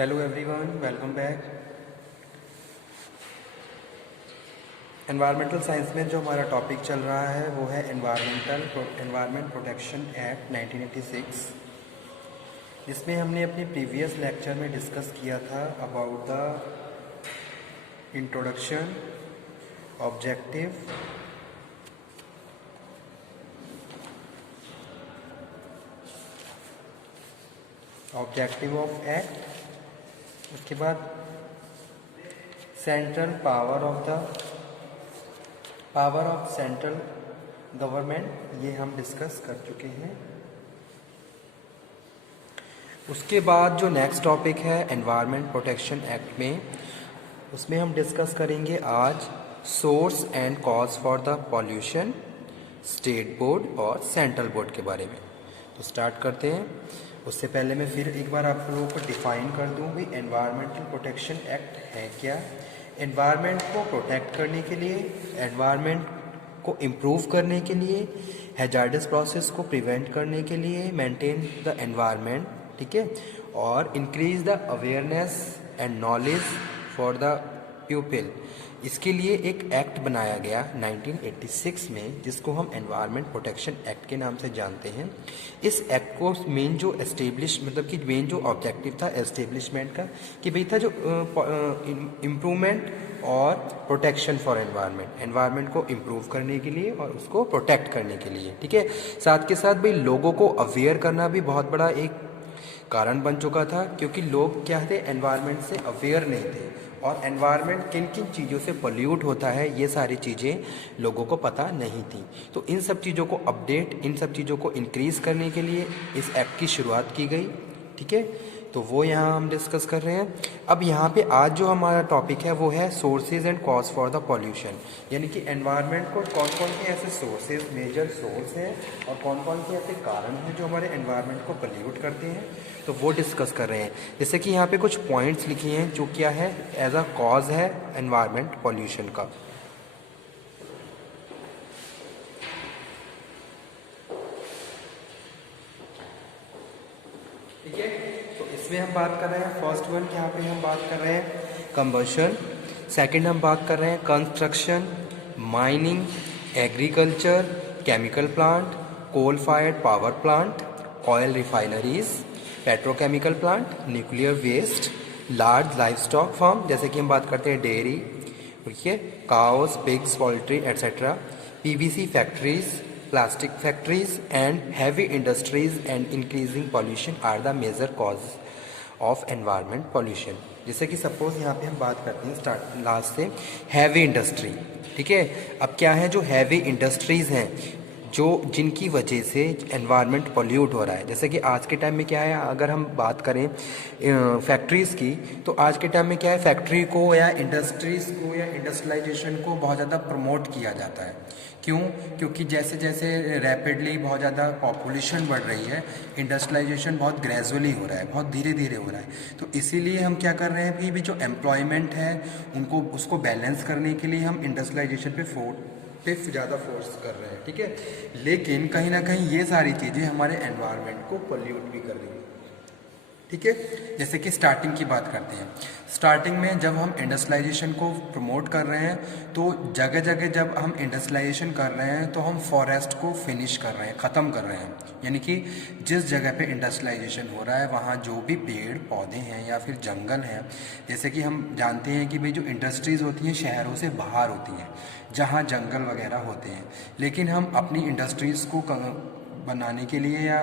Hello everyone, welcome back. Environmental science में जो हमारा टॉपिक चल रहा है वो है एनवायरमेंट प्रोटेक्शन एक्ट 1986, जिसमें हमने अपने प्रीवियस लेक्चर में डिस्कस किया था about the introduction, objective of act. उसके बाद पावर ऑफ सेंट्रल गवर्नमेंट, ये हम डिस्कस कर चुके हैं। उसके बाद जो नेक्स्ट टॉपिक है एनवायरमेंट प्रोटेक्शन एक्ट में, उसमें हम डिस्कस करेंगे आज source and cause for the pollution, state board और सेंट्रल बोर्ड के बारे में। तो स्टार्ट करते हैं। उससे पहले मैं फिर एक बार आप लोगों को डिफाइन कर दूं भी एनवायरमेंटल प्रोटेक्शन एक्ट है क्या। एनवायरनमेंट को प्रोटेक्ट करने के लिए, एनवायरनमेंट को इम्प्रूव करने के लिए, हैजार्डस प्रोसेस को प्रिवेंट करने के लिए, मेंटेन द एनवायरनमेंट, ठीक है, और increase the awareness and knowledge for the people, इसके लिए एक एक्ट बनाया गया 1986 में, जिसको हम एनवायरनमेंट प्रोटेक्शन एक्ट के नाम से जानते हैं। इस एक्ट को मेन जो मेन जो ऑब्जेक्टिव था एस्टेब्लिशमेंट का, कि भाई था जो इम्प्रूवमेंट और प्रोटेक्शन फॉर एनवायरनमेंट को इम्प्रूव करने के लिए और उसको प्रोटेक्ट करने के लिए, ठीक है। साथ के साथ भाई लोगों को अवेयर करना भी बहुत बड़ा एक कारण बन चुका था, क्योंकि लोग क्या थे, एनवायरनमेंट से अवेयर नहीं थे और एनवायरनमेंट किन किन चीज़ों से पोल्यूट होता है, ये सारी चीज़ें लोगों को पता नहीं थी। तो इन सब चीज़ों को अपडेट, इन सब चीज़ों को इंक्रीज़ करने के लिए इस एक्ट की शुरुआत की गई, ठीक है। तो वो यहाँ हम डिस्कस कर रहे हैं। अब यहाँ पे आज जो हमारा टॉपिक है वो है sources and cause for the pollution, यानी कि एनवायरनमेंट को कौन कौन से ऐसे सोर्सेज, मेजर सोर्स हैं और कौन कौन से ऐसे कारण हैं जो हमारे एनवायरनमेंट को पोल्यूट करते हैं, तो वो डिस्कस कर रहे हैं। जैसे कि यहाँ पे कुछ पॉइंट्स लिखे हैं जो क्या है, एज अ कॉज है एनवायरनमेंट पॉल्यूशन का। ठीक है, तो इसमें हम बात कर रहे हैं फर्स्ट वन, यहाँ पे हम बात कर रहे हैं कंबशन। सेकंड हम बात कर रहे हैं construction, mining, agriculture, chemical plant, coal fired power plant, oil refineries, petrochemical plant, nuclear waste, large life stock farm, जैसे कि हम बात करते हैं डेयरी, ठीक है, cows, pigs, poultry etcetera, PVC factories, plastic factories and heavy industries and increasing pollution are the major cause of environment pollution. जैसे कि सपोज यहाँ पे हम बात करते हैं लास्ट से हैवी इंडस्ट्री, ठीक है। अब क्या है, जो हैवी इंडस्ट्रीज हैं जो जिनकी वजह से एनवायरनमेंट पॉल्यूट हो रहा है। जैसे कि आज के टाइम में क्या है, अगर हम बात करें फैक्ट्रीज़ की, तो आज के टाइम में क्या है, फैक्ट्री को या इंडस्ट्रीज़ को या इंडस्ट्रियलाइजेशन को बहुत ज़्यादा प्रमोट किया जाता है। क्यों? क्योंकि जैसे जैसे रैपिडली बहुत ज़्यादा पॉपुलेशन बढ़ रही है, इंडस्ट्रियलाइजेशन बहुत ग्रेजुअली हो रहा है, बहुत धीरे धीरे हो रहा है। तो इसीलिए हम क्या कर रहे हैं कि भी जो एम्प्लॉयमेंट है उनको उसको बैलेंस करने के लिए हम इंडस्ट्रियलाइजेशन पे ज़्यादा फोर्स कर रहे हैं, ठीक है। लेकिन कहीं ना कहीं ये सारी चीज़ें हमारे एनवायरनमेंट को पोल्यूट भी कर रही हैं, ठीक है। जैसे कि स्टार्टिंग की बात करते हैं। स्टार्टिंग में जब हम इंडस्ट्रियलाइजेशन को प्रमोट कर रहे हैं, तो जगह जगह जब हम इंडस्ट्रियलाइजेशन कर रहे हैं तो हम फॉरेस्ट को फिनिश कर रहे हैं, ख़त्म कर रहे हैं। यानी कि जिस जगह पे इंडस्ट्रियलाइजेशन हो रहा है वहाँ जो भी पेड़ पौधे हैं या फिर जंगल हैं, जैसे कि हम जानते हैं कि भाई जो इंडस्ट्रीज़ होती हैं शहरों से बाहर होती हैं, जहाँ जंगल वगैरह होते हैं, लेकिन हम अपनी इंडस्ट्रीज़ को बनाने के लिए या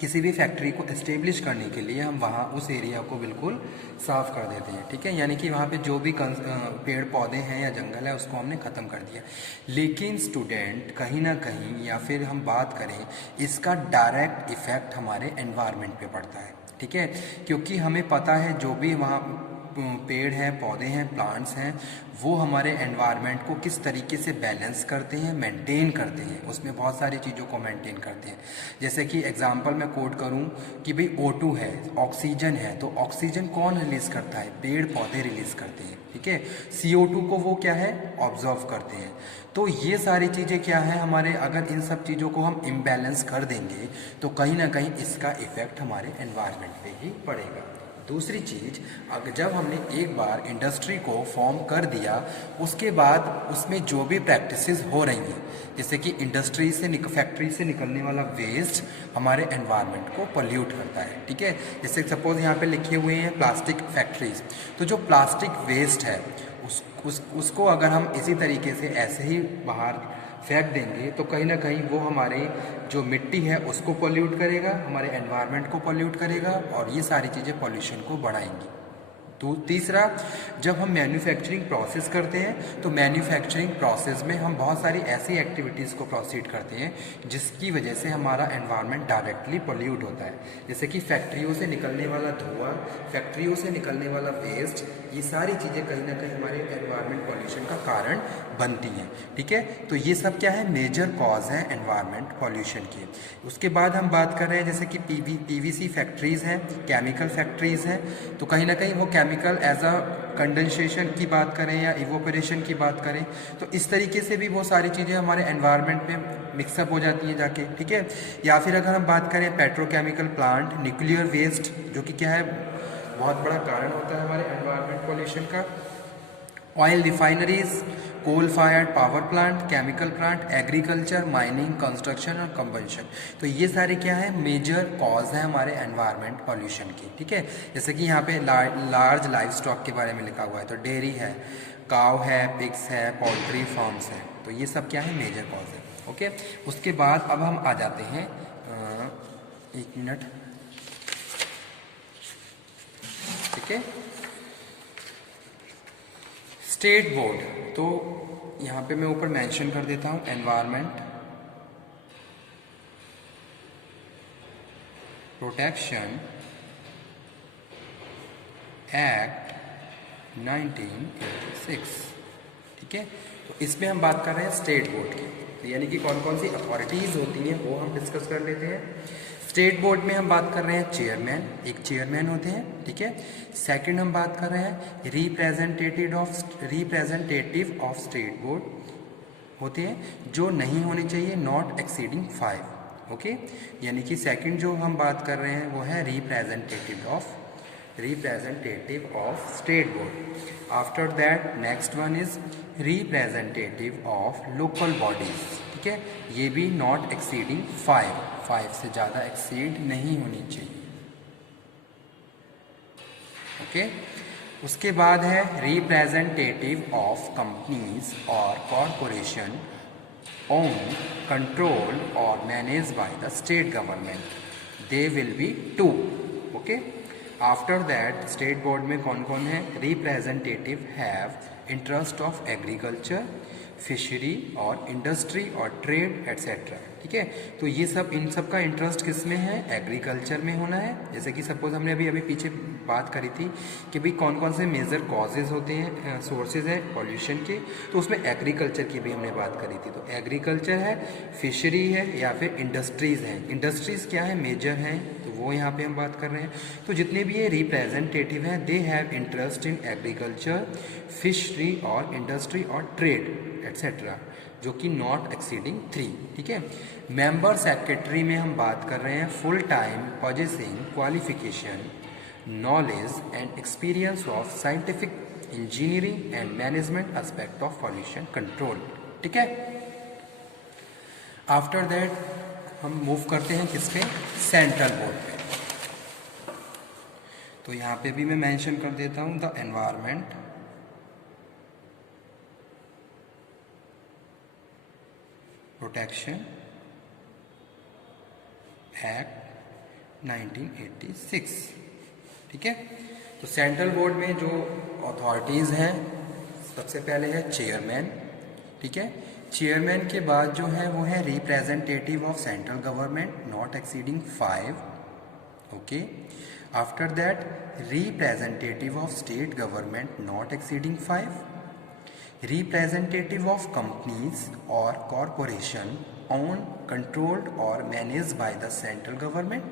किसी भी फैक्ट्री को इस्टेब्लिश करने के लिए हम वहाँ उस एरिया को बिल्कुल साफ़ कर देते हैं, ठीक है। यानी कि वहाँ पे जो भी पेड़ पौधे हैं या जंगल है उसको हमने ख़त्म कर दिया। लेकिन स्टूडेंट कहीं ना कहीं, या फिर हम बात करें, इसका डायरेक्ट इफ़ेक्ट हमारे एनवायरनमेंट पे पड़ता है, ठीक है। क्योंकि हमें पता है जो भी वहाँ पेड़ हैं, पौधे हैं, प्लांट्स हैं, वो हमारे एनवायरनमेंट को किस तरीके से बैलेंस करते हैं, मेंटेन करते हैं, उसमें बहुत सारी चीज़ों को मेंटेन करते हैं। जैसे कि एग्जांपल मैं कोट करूं कि भाई O2 है, ऑक्सीजन है, तो ऑक्सीजन कौन रिलीज़ करता है, पेड़ पौधे रिलीज़ करते हैं, ठीक है। CO2 को वो क्या है, ऑब्जर्व करते हैं। तो ये सारी चीज़ें क्या है हमारे, अगर इन सब चीज़ों को हम इम्बैलेंस कर देंगे तो कहीं ना कहीं इसका इफ़ेक्ट हमारे एनवायरनमेंट पे ही पड़ेगा। दूसरी चीज़, अगर जब हमने एक बार इंडस्ट्री को फॉर्म कर दिया, उसके बाद उसमें जो भी प्रैक्टिसेस हो रही हैं, जैसे कि फैक्ट्री से निकलने वाला वेस्ट हमारे एनवायरनमेंट को पोल्यूट करता है, ठीक है। जैसे सपोज यहाँ पे लिखे हुए हैं प्लास्टिक फैक्ट्रीज, तो जो प्लास्टिक वेस्ट है उसको अगर हम इसी तरीके से ऐसे ही बाहर फेंक देंगे तो कहीं ना कहीं वो हमारे जो मिट्टी है उसको पोल्यूट करेगा, हमारे एनवायरनमेंट को पोल्यूट करेगा, और ये सारी चीज़ें पॉल्यूशन को बढ़ाएंगी। तो तीसरा, जब हम मैन्युफैक्चरिंग प्रोसेस करते हैं तो मैन्युफैक्चरिंग प्रोसेस में हम बहुत सारी ऐसी एक्टिविटीज़ को प्रोसीड करते हैं जिसकी वजह से हमारा एनवायरनमेंट डायरेक्टली पोल्यूट होता है। जैसे कि फैक्ट्रियों से निकलने वाला धुआं, फैक्ट्रियों से निकलने वाला वेस्ट, ये सारी चीज़ें कहीं ना कहीं हमारे एनवायरनमेंट पॉल्यूशन का कारण बनती हैं, ठीक है। तो ये सब क्या है, मेजर कॉज है एनवायरनमेंट पॉल्यूशन की। उसके बाद हम बात कर रहे हैं जैसे कि पीवीसी फैक्ट्रीज़ हैं, केमिकल फैक्ट्रीज़ हैं, तो कहीं ना कहीं वो केमिकल एज अ कंडेंसेशन की बात करें या इवोपरेशन की बात करें, तो इस तरीके से भी वो सारी चीज़ें हमारे एनवायरनमेंट में मिक्सअप हो जाती हैं जाके, ठीक है। या फिर अगर हम बात करें पेट्रोकेमिकल प्लांट, न्यूक्लियर वेस्ट, जो कि क्या है, बहुत बड़ा कारण होता है हमारे एनवायरनमेंट पॉल्यूशन का। Oil refineries, coal fired power plant, chemical plant, agriculture, mining, construction और कंबंशन, तो ये सारे क्या है, मेजर कॉज है हमारे एनवायरनमेंट पॉल्यूशन की, ठीक है। जैसे कि यहाँ पे लार्ज लाइफ स्टॉक के बारे में लिखा हुआ है, तो डेयरी है, काव है, पिग्स है, पोल्ट्री फार्म्स है, तो ये सब क्या है, मेजर कॉज है, ओके। उसके बाद अब हम आ जाते हैं, एक मिनट, ठीक है, स्टेट बोर्ड। तो यहाँ पे मैं ऊपर मेंशन कर देता हूँ, एनवायरनमेंट प्रोटेक्शन एक्ट 1986, ठीक है। तो इसमें हम बात कर रहे हैं स्टेट बोर्ड की, तो यानी कि कौन कौन सी अथॉरिटीज़ होती हैं वो हम डिस्कस कर लेते हैं। स्टेट बोर्ड में हम बात कर रहे हैं चेयरमैन, एक चेयरमैन होते हैं, ठीक है। सेकंड हम बात कर रहे हैं रिप्रेजेंटेटिव ऑफ स्टेट बोर्ड होते हैं, जो नहीं होने चाहिए, नॉट एक्सीडिंग 5, ओके। यानी कि सेकंड जो हम बात कर रहे हैं वो है representative of state board. After that next one is representative of local bodies, ठीक है। ये भी नॉट एक्सीडिंग 5 से ज़्यादा एक्सीड नहीं होनी चाहिए, ओके। उसके बाद है रिप्रेजेंटेटिव ऑफ कंपनीज और कॉरपोरेशन ओन, कंट्रोल और manage by the state government, they will be 2, okay. After that state board में कौन कौन है, representative have interest of agriculture, fishery और इंडस्ट्री और ट्रेड एट्सेट्रा, ठीक है। तो ये सब, इन सब का इंटरेस्ट किस में है, एग्रीकल्चर में होना है। जैसे कि सपोज हमने अभी पीछे बात करी थी कि भाई कौन कौन से मेजर कॉजेज होते हैं, सोर्सेज हैं पॉल्यूशन के, तो उसमें एग्रीकल्चर की भी हमने बात करी थी। तो एग्रीकल्चर है, फिशरी है, या फिर इंडस्ट्रीज़ हैं। इंडस्ट्रीज़ क्या है, मेजर हैं, तो वो यहाँ पे हम बात कर रहे हैं। तो जितने भी ये रिप्रेजेंटेटिव हैं, they have interest in agriculture, fishery और इंडस्ट्री और ट्रेड एट्सेट्रा, जो कि नॉट एक्सीडिंग 3, ठीक है। मेंबर सेक्रेटरी में हम बात कर रहे हैं full time possessing qualification, knowledge and experience of scientific, engineering and management aspect of pollution control, ठीक है। आफ्टर दैट हम मूव करते हैं किस पे, सेंट्रल बोर्ड पे। तो यहाँ पे भी मैं मेंशन कर देता हूँ, द एनवायरनमेंट प्रोटेक्शन एक्ट 1986, ठीक है। तो सेंट्रल बोर्ड में जो अथॉरिटीज़ हैं, सबसे पहले है चेयरमैन, ठीक है। चेयरमैन के बाद जो है वो है representative of central government, not exceeding 5, okay. After that representative of state government, not exceeding 5, representative of companies or corporation owned, controlled or managed by the central government.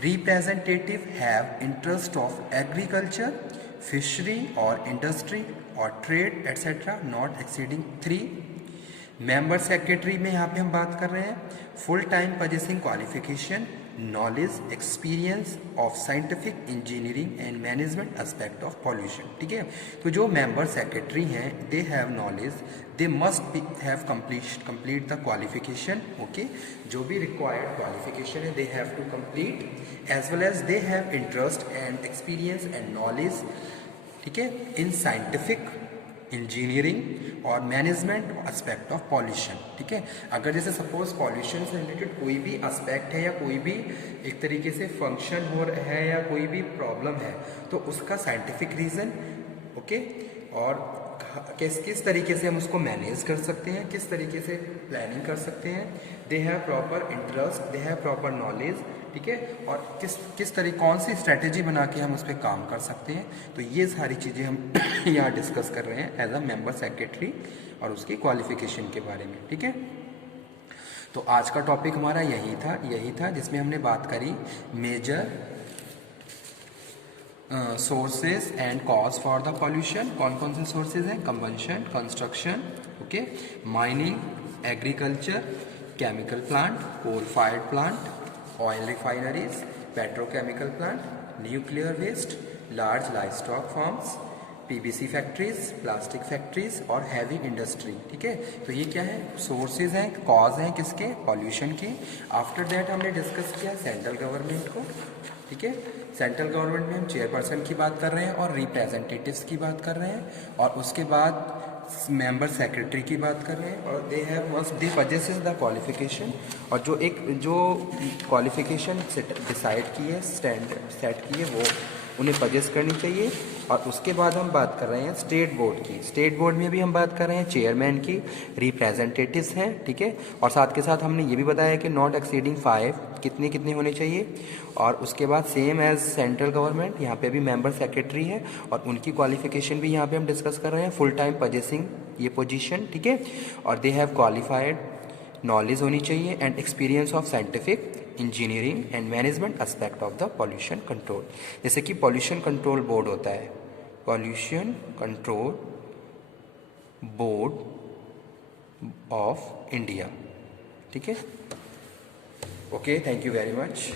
Representative have interest of agriculture, fishery or industry or trade etc. not exceeding 3. Member secretary में यहाँ पे हम बात कर रहे हैं full time possessing qualification, knowledge, experience of scientific, engineering and management aspect of pollution. ठीक है, तो जो मेंबर सेक्रेटरी हैं they have knowledge, they must have complete the qualification. Okay, जो भी रिक्वायर्ड क्वालिफिकेशन है they have to complete, as well as they have interest and experience and knowledge, ठीक है, इन साइंटिफिक, इंजीनियरिंग और management aspect of pollution. ठीक है, अगर जैसे सपोज पॉल्यूशन से रिलेटेड कोई भी एस्पेक्ट है या कोई भी एक तरीके से फंक्शन हो रहा है या कोई भी प्रॉब्लम है तो उसका साइंटिफिक रीज़न, ओके, और किस तरीके से हम उसको मैनेज कर सकते हैं, किस तरीके से प्लानिंग कर सकते हैं, they have proper interest, they have proper knowledge. ठीक है, और किस तरीके कौन सी स्ट्रेटेजी बना के हम उस पर काम कर सकते हैं, तो ये सारी चीज़ें हम यहाँ डिस्कस कर रहे हैं एज अ मेंबर सेक्रेटरी और उसकी क्वालिफिकेशन के बारे में। ठीक है, तो आज का टॉपिक हमारा यही था जिसमें हमने बात करी major sources and cause for the pollution. कौन कौन से सोर्सेज हैं? Combustion, construction, okay, mining, agriculture, chemical plant, coal fired plant, oil refineries, petrochemical plant, nuclear waste, large livestock farms, PVC factories, plastic factories और heavy industry. ठीक है, तो ये क्या है? सोर्सेज हैं, कॉज हैं किसके? पॉल्यूशन के। आफ्टर दैट हमने डिस्कस किया सेंट्रल गवर्नमेंट को। ठीक है, सेंट्रल गवर्नमेंट में हम चेयरपर्सन की बात कर रहे हैं और रिप्रेजेंटेटिव्स की बात कर रहे हैं, और उसके बाद मेंबर सेक्रेटरी की बात कर रहे हैं, और दे पजेसेस द क्वालिफिकेशन, और जो क्वालिफिकेशन डिसाइड की है, स्टैंडर्ड सेट की है, वो उन्हें पजेस करनी चाहिए। और उसके बाद हम बात कर रहे हैं स्टेट बोर्ड की। स्टेट बोर्ड में भी हम बात कर रहे हैं चेयरमैन की, रिप्रेजेंटेटिव्स हैं। ठीक है, और साथ के साथ हमने ये भी बताया कि नॉट एक्सीडिंग 5 कितने होने चाहिए। और उसके बाद सेम एज सेंट्रल गवर्नमेंट, यहाँ पे भी मेंबर सेक्रेटरी है और उनकी क्वालिफिकेशन भी यहाँ पे हम डिस्कस कर रहे हैं, फुल टाइम पजेसिंग ये पोजीशन। ठीक है, और दे हैव क्वालिफाइड नॉलेज होनी चाहिए and experience of scientific, engineering and management aspect of the pollution control. जैसे कि पॉल्यूशन कंट्रोल बोर्ड होता है, pollution control board of India. ठीक है, okay, thank you very much.